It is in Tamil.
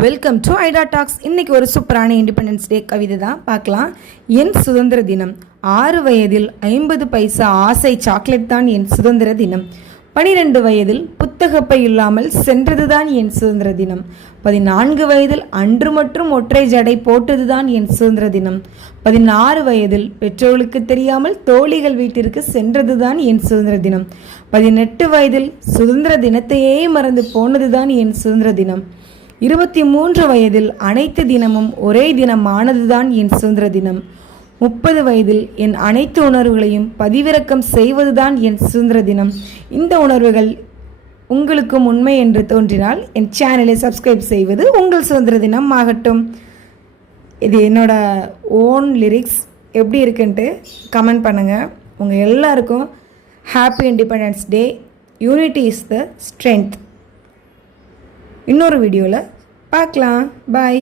வெல்கம் டு ஐடா டாக்ஸ். இன்றைக்கி ஒரு சூப்பரான இண்டிபெண்டன்ஸ் டே கவிதை தான் பார்க்கலாம். என் சுதந்திர தினம். 6 வயதில் 50 பைசா ஆசை சாக்லேட் தான் என் சுதந்திர தினம். 12 வயதில் புத்தகப்பை இல்லாமல் சென்றது தான் என் சுதந்திர தினம். 14 வயதில் அன்று மற்றும் ஒற்றை ஜடை போட்டது தான் என் சுதந்திர தினம். 16 வயதில் பெற்றோர்களுக்கு தெரியாமல் தோழிகள் வீட்டிற்கு சென்றது தான் என் சுதந்திர தினம். 18 வயதில் சுதந்திர தினத்தையே மறந்து போனது தான் என் சுதந்திர தினம். 23 வயதில் அனைத்து தினமும் ஒரே தினமானதுதான் என் சுதந்திர தினம். 30 வயதில் என் அனைத்து உணர்வுகளையும் பதிவிறக்கம் செய்வதுதான் என் சுதந்திர தினம். இந்த உணர்வுகள் உங்களுக்கும் உண்மை என்று தோன்றினால் என் சேனலை சப்ஸ்கிரைப் செய்வது உங்கள் சுதந்திர தினம் ஆகட்டும். இது என்னோட ஓன் லிரிக்ஸ். எப்படி இருக்குன்ட்டு கமெண்ட் பண்ணுங்கள். உங்கள் எல்லாருக்கும் happy independence day. Unity is the strength. இன்னொரு வீடியோவில் பார்க்கலாம். பாய்.